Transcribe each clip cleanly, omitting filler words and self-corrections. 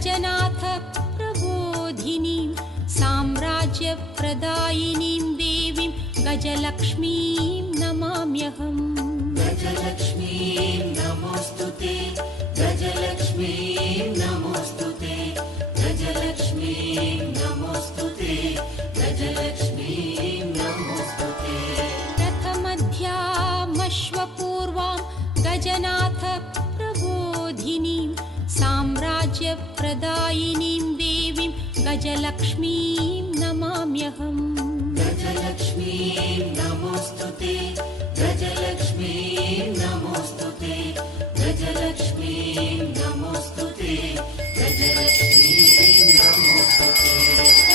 गजनाथ प्रबोधिनीं साम्राज्यप्रदायिनीं देवीं गजलक्ष्मीं नमाम्यहम्। गजलक्ष्मीं नमोऽस्तुते, गजलक्ष्मीं नमोऽस्तुते, गजलक्ष्मीं नमोऽस्तुते, गजलक्ष्मीं नमोऽस्तुते। रथमध्यामश्वपूर्वां गजनाथ प्रबोधिनीं साम्राज्यप्रदायिनीं देवीं गजलक्ष्मीं नमाम्यहम्। गजलक्ष्मीं नमोऽस्तुते, गजलक्ष्मीं नमोऽस्तुते, गजलक्ष्मीं नमोऽस्तुते, गजलक्ष्मीं नमोऽस्तुते।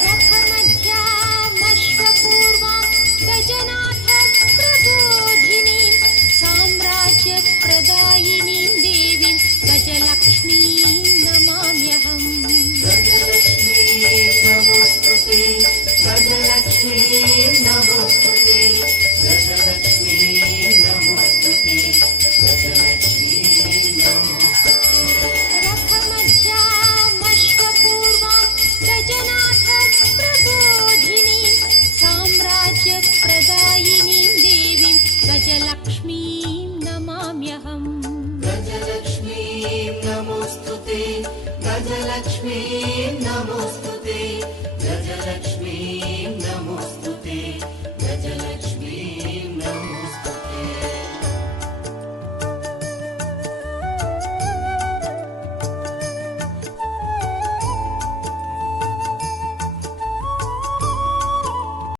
रथमध्यामश्वपूर्वां गजनाथ प्रबोधिनीं साम्राज्यप्रदायिनीं देवीं गजलक्ष्मीं नमाम्यहम्। गजलक्ष्मीं नमोऽस्तुते, गजलक्ष्मीं नमोऽस्तुते, गजलक्ष्मीं नमोऽस्तुते, गजलक्ष्मीं नमोऽस्तुते। रथमध्यामश्वपूर्वां गजनाथ प्रबोधिनीं साम्राज्यप्रदायिनीं देवीं गजलक्ष्मीं नमाम्यहम्। गजलक्ष्मीं नमोऽस्तुते, गजलक्ष्मीं नमोऽस्तुते।